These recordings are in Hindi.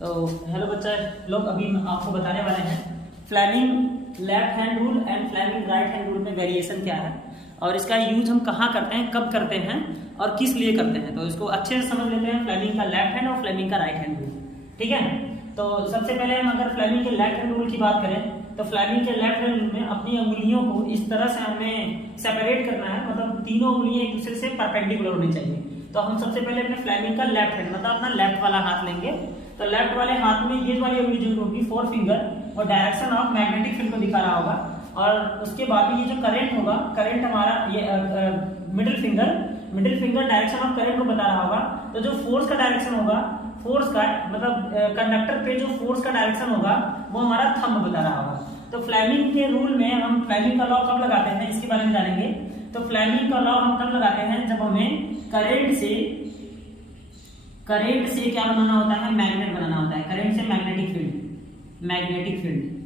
तो हेलो बच्चा लोग, अभी आपको बताने वाले हैं Fleming left hand rule and Fleming right hand rule में वेरिएशन क्या है और इसका यूज हम कहाँ करते हैं, कब करते हैं और किस लिए करते हैं। तो इसको अच्छे से समझ लेते हैं, फ्लेमिंग का लेफ्ट हैंड और फ्लेमिंग का राइट हैंड रूल। ठीक है, तो सबसे पहले हम अगर फ्लेमिंग के लेफ्ट हैंड रूल की बात करें तो फ्लेमिंग के लेफ्ट हैंड रूल में अपनी अंगुलियों को इस तरह से हमें सेपरेट करना है, मतलब तीनों उंगलियां एक दूसरे से परपेंडिकुलर होनी चाहिए। तो हम सबसे पहले अपने फ्लेमिंग का लेफ्ट हैंड मतलब अपना लेफ्ट वाला हाथ लेंगे। तो लेफ्ट वाले हाथ में ये वाली उंगली जो होगी फोर फिंगर वो डायरेक्शन ऑफ मैग्नेटिक फील्ड को दिखा रहा होगा, और उसके बाद में ये जो करंट होगा, करंट हमारा ये middle finger direction of current को बता रहा होगा। तो जो फोर्स का डायरेक्शन होगा, फोर्स का मतलब कंडक्टर पे जो फोर्स का डायरेक्शन होगा वो हमारा थंब बता रहा होगा। तो फ्लेमिंग के रूल में हम फ्लेमिंग का लॉ कब लगाते हैं इसके बारे में जानेंगे। तो फ्लेमिंग का लॉ हम कब लगाते हैं, जब हमें करंट से क्या बनाना होता है, मैग्नेट बनाना होता है। करंट से मैग्नेटिक फील्ड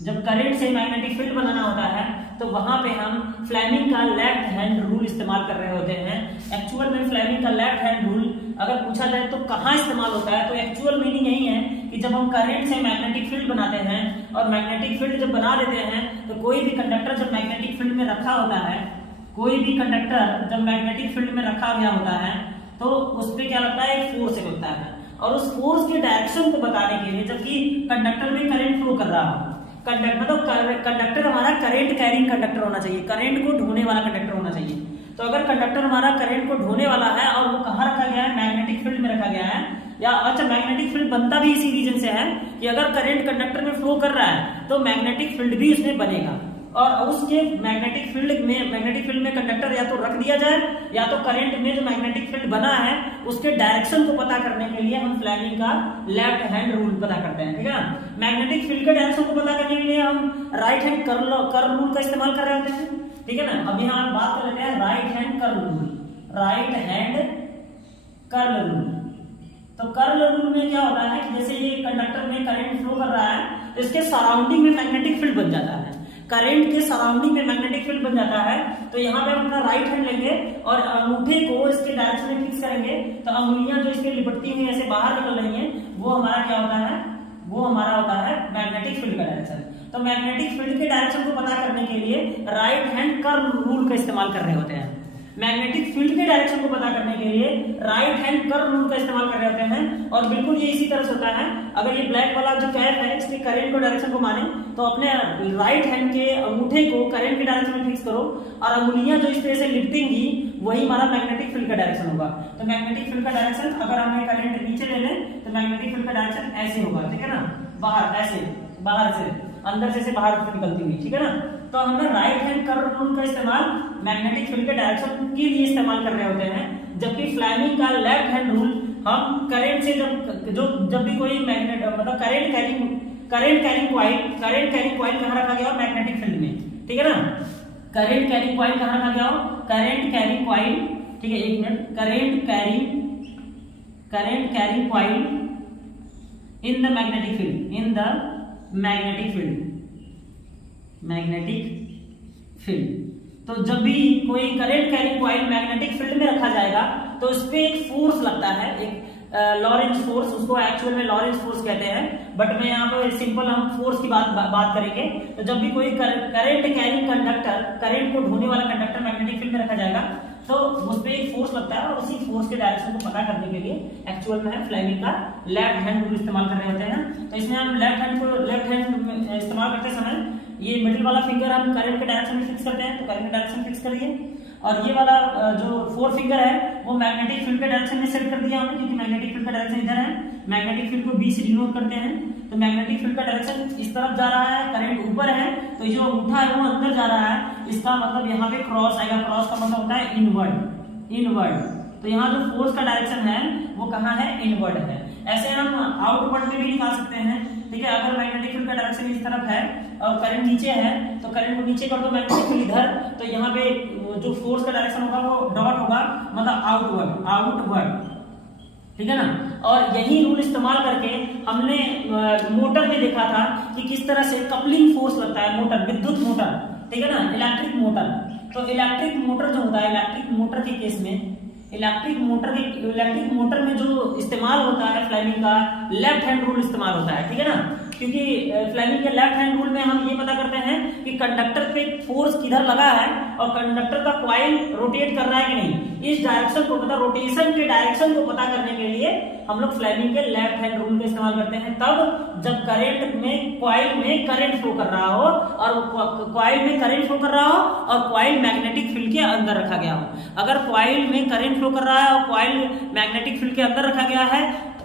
जब करंट से मैग्नेटिक फील्ड बनाना होता है तो वहां पे हम फ्लेमिंग का लेफ्ट हैंड रूल इस्तेमाल कर रहे होते हैं। एक्चुअल में फ्लेमिंग का लेफ्ट हैंड रूल अगर पूछा जाए तो कहाँ इस्तेमाल होता है, तो एक्चुअल मीनिंग यही है कि जब हम करंट से मैग्नेटिक फील्ड बनाते हैं और मैग्नेटिक फील्ड जब बना देते हैं तो कोई भी कंडक्टर जब मैग्नेटिक फील्ड में रखा होता है, कोई भी कंडक्टर जब मैग्नेटिक फील्ड में रखा गया होता है तो उस पर क्या लगता है, एक फोर्स लगता है। और उस फोर्स के डायरेक्शन को बताने के लिए, जबकि कंडक्टर में करंट फ्लो कर रहा हो, कंडक्टर हमारा करंट कैरिंग कंडक्टर होना चाहिए, करंट को ढोने वाला कंडक्टर होना चाहिए। तो अगर कंडक्टर हमारा करंट को ढोने वाला है और वो कहाँ रखा गया है, मैग्नेटिक फील्ड में रखा गया है, या अच्छा मैग्नेटिक फील्ड बनता भी इसी रीजन से है कि अगर करंट कंडक्टर में फ्लो कर रहा है तो मैग्नेटिक फील्ड भी उसमें बनेगा, और उसके मैग्नेटिक फील्ड में कंडक्टर या तो रख दिया जाए या तो करंट में जो मैग्नेटिक फील्ड बना है उसके डायरेक्शन को पता करने के लिए हम फ्लेमिंग का लेफ्ट हैंड रूल पता करते हैं। ठीक है ना, मैग्नेटिक फील्ड के डायरेक्शन को पता करने के लिए हम राइट हैंड कर्ल रूल का इस्तेमाल कर रहे होते हैं। ठीक है ना, अभी हम बात कर लेते हैं राइट हैंड कर्ल रूल। तो कर्ल रूल में क्या होता है कि जैसे ये कंडक्टर में करंट फ्लो कर रहा है तो इसके सराउंडिंग में मैग्नेटिक फील्ड बन जाता है, करंट के सराउंडिंग में मैग्नेटिक फील्ड बन जाता है। तो यहाँ पे हम अपना राइट हैंड लेंगे और अंगूठे को इसके डायरेक्शन में फिक्स करेंगे, तो अंगुलियां जो इसके लिपटती हुई ऐसे बाहर निकल रही हैं वो हमारा क्या होता है, वो हमारा होता है मैग्नेटिक फील्ड का डायरेक्शन। तो मैग्नेटिक फील्ड के डायरेक्शन को पता करने के लिए राइट हैंड कर्ल रूल का इस्तेमाल कर रहे होते हैं। मैग्नेटिक फील्ड के डायरेक्शन को पता करने के लिए राइट हैंड कर्ल रूल का इस्तेमाल कर रहे होते हैं। और बिल्कुल ये इसी तरह से होता है, अगर ये ब्लैक वाला जो कैप है इसके करंट को डायरेक्शन को माने तो अपने राइट हैंड के अंगूठे को करंट के डायरेक्शन में फिक्स करो और अंगुलियां जो इस तरह से लिपटेंगी वही हमारा मैग्नेटिक फील्ड का डायरेक्शन होगा। तो मैग्नेटिक फील्ड का डायरेक्शन अगर हमें करंट नीचे ले लें तो मैग्नेटिक फील्ड का डायरेक्शन ऐसे होगा। ठीक है ना, बाहर से अंदर से बाहर निकलती हुई। ठीक है ना, तो हमने राइट हैंड कर्ल रूल का इस्तेमाल मैग्नेटिक फील्ड के डायरेक्शन के लिए इस्तेमाल कर रहे होते हैं, जबकि फ्लेमिंग का लेफ्ट हैंड रूल हम करंट से जब भी कोई मैग्नेट मतलब करंट कैरिंग कॉइल कहाँ रखा गया हो, मैग्नेटिक फील्ड में। ठीक है ना, करंट कैरिंग कॉइल कहाँ रखा गया हो, करंट कैरिंग कॉइल। ठीक है, एक minute, current carrying coil in the magnetic field. तो जब भी कोई current carrying coil magnetic field में रखा जाएगा तो उस पे एक फोर्स लगता है, एक लॉरेंज फोर्स, उसको एक्चुअल में लॉरेंज फोर्स कहते हैं, बट मैं यहाँ पे सिंपल हम फोर्स की बात करेंगे। तो जब भी कोई करंट कैरिंग कंडक्टर, करंट को ढोने वाला कंडक्टर मैग्नेटिक फील्ड में रखा जाएगा तो उस पे एक फोर्स लगता है, और उसी फोर्स के डायरेक्शन को पता करने के लिए एक्चुअल में फ्लेमिंग का लेफ्ट हैंड रूल इस्तेमाल कर रहे होते हैं। तो इसमें हम लेफ्ट हैंड इस्तेमाल करते समय ये मिडिल वाला फिंगर हम करंट के डायरेक्शन में फिक्स करते हैं, तो करंट के डायरेक्शन फिक्स करिए, और ये वाला जो फोर फिंगर है वो मैग्नेटिक फील्ड के डायरेक्शन में सेट कर दिया हमने, क्योंकि मैग्नेटिक फील्ड का डायरेक्शन इधर है। मैग्नेटिक फील्ड को बी से डिनोट करते हैं, तो मैग्नेटिक फील्ड का डायरेक्शन इस तरफ जा रहा है, करंट ऊपर है, तो जो अंगूठा है वो अंदर जा रहा है, इसका मतलब यहाँ पे क्रॉस आएगा। क्रॉस का मतलब होता है इनवर्ड। तो यहाँ जो फोर्स का डायरेक्शन है वो कहाँ है, इनवर्ड है। ऐसे हम आउटवर्ड में भी निकाल सकते हैं। ठीक है, अगर मैग्नेटिक फील्ड का डायरेक्शन इस तरफ है और करंट नीचे है तो करंट को नीचे कर दो मैग्नेटिक फील्ड इधर, तो यहाँ पे जो फोर्स का डायरेक्शन होगा वो डॉट होगा, मतलब आउटवर्ड। ठीक है ना, और यही रूल इस्तेमाल करके हमने मोटर में देखा था कि किस तरह से कपलिंग फोर्स लगता है, विद्युत मोटर। ठीक है ना, इलेक्ट्रिक मोटर। तो इलेक्ट्रिक मोटर जो होता है, इलेक्ट्रिक मोटर के केस में इलेक्ट्रिक मोटर में जो इस्तेमाल होता है फ्लेमिंग का लेफ्ट हैंड रूल इस्तेमाल होता है, ठीक है ना, क्योंकि फ्लेमिंग के लेफ्ट हैंड रूल में हम ये पता करते हैं कि कंडक्टर पे फोर्स किधर लगा है और कंडक्टर का कॉइल रोटेट कर रहा है कि नहीं, इस डायरेक्शन को पता, रोटेशन के डायरेक्शन को पता करने के लिए हम लोग फ्लेमिंग के लेफ्ट हैंड रूल का इस्तेमाल करते हैं, तब जब करंट में कॉइल में करंट फ्लो कर रहा हो और कॉइल में करंट फ्लो कर रहा हो और कॉइल मैग्नेटिक फील्ड के अंदर रखा गया हो। अगर कॉइल में करंट फ्लो कर रहा है और कॉइल मैग्नेटिक फील्ड के अंदर रखा गया है,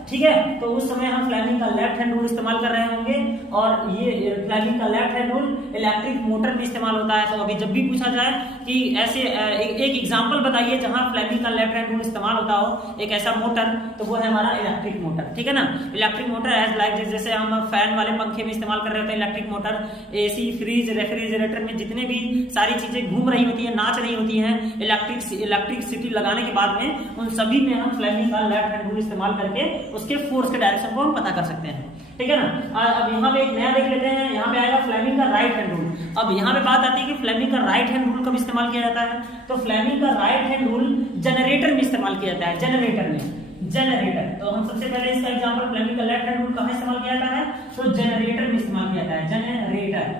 ठीक है, तो उस समय हम फ्लेमिंग का लेफ्ट हैंड रूल इस्तेमाल कर रहे होंगे और ये फ्लेमिंग का left hand rule electric motor में इस्तेमाल होता है। तो अभी जब भी पूछा जाए कि ऐसे एक एग्जांपल बताइए जहां फ्लेमिंग का लेफ्ट हैंड रूल इस्तेमाल होता हो एक ऐसा मोटर, तो वो है हमारा इलेक्ट्रिक मोटर, ठीक है ना। इलेक्ट्रिक मोटर एज लाइक जैसे हम फैन वाले पंखे में इस्तेमाल कर रहे होते हैं electric motor, AC, fridge, refrigerator में जितने भी सारी चीजें घूम रही होती है, नाच रही होती है इलेक्ट्रिसिटी लगाने के बाद में, उन सभी में हम फ्लेमिंग का लेफ्ट हैंड रूल इस्तेमाल करके उसके फोर्स के डायरेक्शन को हम पता कर सकते हैं, ठीक है ना। अब यहाँ पे एक नया देख लेते हैं, यहाँ पे आएगा फ्लेमिंग का राइट हैंड रूल। अब यहाँ पे बात आती है कि फ्लेमिंग का राइट हैंड रूल कब इस्तेमाल किया जाता है, तो फ्लेमिंग का राइट हैंड रूल जनरेटर में इस्तेमाल किया जाता है, जनरेटर। तो हम सबसे पहले इसका एग्जांपल फ्लेमिंग का लेफ्ट हैंड रूल कहाँ इस्तेमाल किया जाता है, तो जनरेटर में इस्तेमाल किया जाता है, जनरेटर,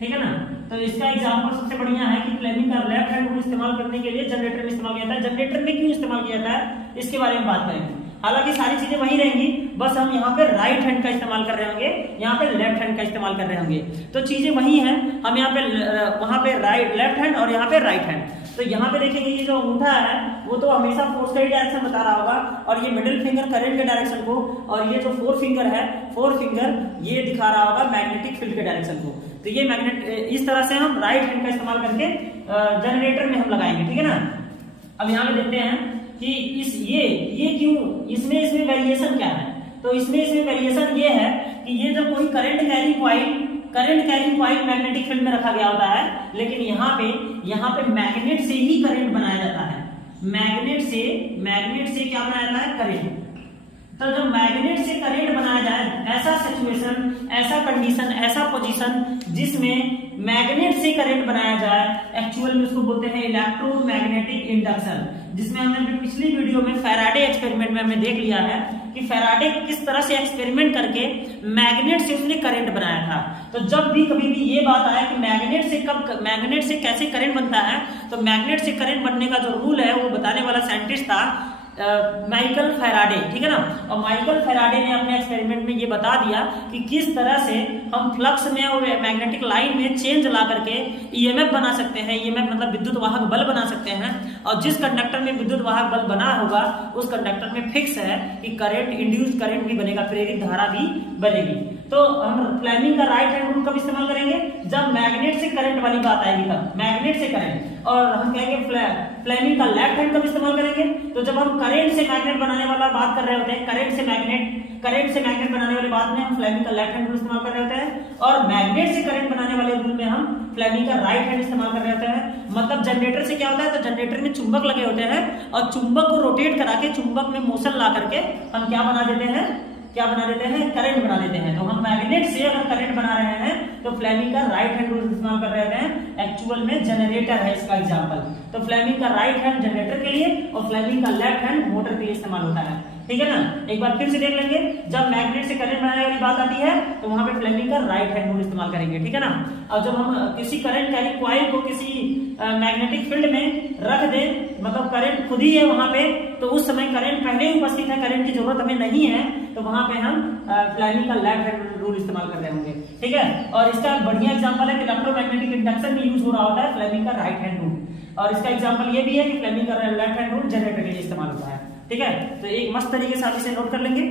ठीक है ना। तो इसका एग्जांपल सबसे बढ़िया है कि फ्लेमिंग का लेफ्ट हैंड रूल इस्तेमाल करने के लिए जनरेटर में इस्तेमाल किया जाता है। जनरेटर में क्यों इस्तेमाल किया जाता है इसके बारे में बात करेंगे। हालांकि सारी चीजें वही रहेंगी, बस हम यहाँ पे राइट हैंड का इस्तेमाल कर रहे होंगे, यहाँ पे लेफ्ट हैंड का इस्तेमाल कर रहे होंगे, तो चीजें वही हैं। हम यहाँ पे वहां पे राइट लेफ्ट हैंड और यहाँ पे राइट हैंड। तो यहाँ पे देखेंगे ये जो अंगूठा है वो तो हमेशा फोर्स का ही डायरेक्शन बता रहा होगा और ये मिडिल फिंगर करंट के डायरेक्शन को, और ये जो फोर फिंगर ये दिखा रहा होगा मैग्नेटिक फील्ड के डायरेक्शन को। तो ये मैग्नेट इस तरह से हम राइट हैंड का इस्तेमाल करके जनरेटर में हम लगाएंगे, ठीक है ना। अब यहाँ पे देखते हैं कि ये क्यों इसमें वेरिएशन क्या है, तो इसमें वेरिएशन ये है कि ये जब कोई current carrying coil magnetic field में रखा गया होता है, लेकिन यहाँ पे मैग्नेट से ही करंट बनाया जाता है, मैग्नेट से क्या बनाया जाता है, करंट। तो जब मैग्नेट से करंट बनाया जाए, ऐसा सिचुएशन, ऐसा कंडीशन, ऐसा पोजीशन जिसमें मैग्नेट से करंट बनाया जाए, एक्चुअल में उसको बोलते हैं इलेक्ट्रोमैग्नेटिक इंडक्शन, जिसमें हमने पिछली वीडियो में फैराडे एक्सपेरिमेंट में हमने देख लिया है कि फैराडे किस तरह से एक्सपेरिमेंट करके मैग्नेट से उसने करंट बनाया था। तो जब भी कभी भी ये बात आया कि मैग्नेट से कैसे करंट बनता है, तो मैग्नेट से करंट बनने का जो रूल है वो बताने वाला साइंटिस्ट था माइकल फैराडे, ठीक है ना। और माइकल फैराडे ने अपने एक्सपेरिमेंट में ये बता दिया कि किस तरह से हम फ्लक्स में और मैग्नेटिक लाइन में चेंज ला करके ईएमएफ बना सकते हैं, ईएमएफ मतलब विद्युत वाहक बल बना सकते हैं, और जिस कंडक्टर में विद्युत वाहक बल बना होगा उस कंडक्टर में फिक्स है कि करंट, इंड्यूस्ड करंट भी बनेगा, प्रेरित धारा भी बनेगी। तो हम फ्लेमिंग का राइट हैंड रूल कब इस्तेमाल करेंगे, जब मैग्नेट से करंट वाली बात आएगी, तब मैग्नेट से करंट। और हम कहेंगे फ्लेमिंग का लेफ्ट हैंड कब इस्तेमाल करेंगे, तो जब हम करंट से मैग्नेट बनाने वाला बात कर रहे होते हैं, करंट से मैग्नेट बनाने वाली बात में हम फ्लेमिंग का लेफ्ट हैंड रूल इस्तेमाल कर रहे होते हैं, और मैग्नेट से करंट बनाने वाले रूल में हम फ्लेमिंग का राइट हैंड इस्तेमाल कर रहे होते हैं। मतलब जनरेटर से क्या होता है, तो जनरेटर में चुंबक लगे होते हैं और चुंबक को रोटेट करा के चुंबक में मोशन ला करके हम क्या बना देते हैं, करंट बना देते हैं। तो हम मैग्नेट से अगर करंट बना रहे हैं तो फ्लेमिंग का राइट हैंड रूल इस्तेमाल कर रहे हैं। एक्चुअल में जनरेटर है इसका एग्जांपल। तो फ्लेमिंग का राइट हैंड जनरेटर के लिए और फ्लेमिंग का लेफ्ट हैंड मोटर के लिए इस्तेमाल होता है, ठीक है ना। एक बार फिर से देख लेंगे, जब मैग्नेट से करंट बनाने वाली बात आती है तो वहां पे फ्लेमिंग का राइट हैंड रूल इस्तेमाल करेंगे, ठीक है ना। और जब हम किसी करंट कैरिंग कॉइल को किसी मैग्नेटिक फील्ड में रख दें, मतलब करंट खुद ही है वहां पे, तो उस समय करंट पहले ही उपस्थित है, करंट की जरूरत हमें नहीं है, तो वहां पे हम फ्लेमिंग का लेफ्ट हैंड रूल इस्तेमाल कर रहे होंगे, ठीक है। और इसका बढ़िया एग्जांपल है कि इलेक्ट्रोमैग्नेटिक इंडक्शन में यूज हो रहा होता है फ्लेमिंग का राइट हैंड रूल, और इसका एग्जांपल ये भी है कि फ्लेमिंग का लेफ्ट हैंड रूल जनरेटर के लिए इस्तेमाल होता है, ठीक है। तो एक मस्त तरीके से आप इसे नोट कर लेंगे।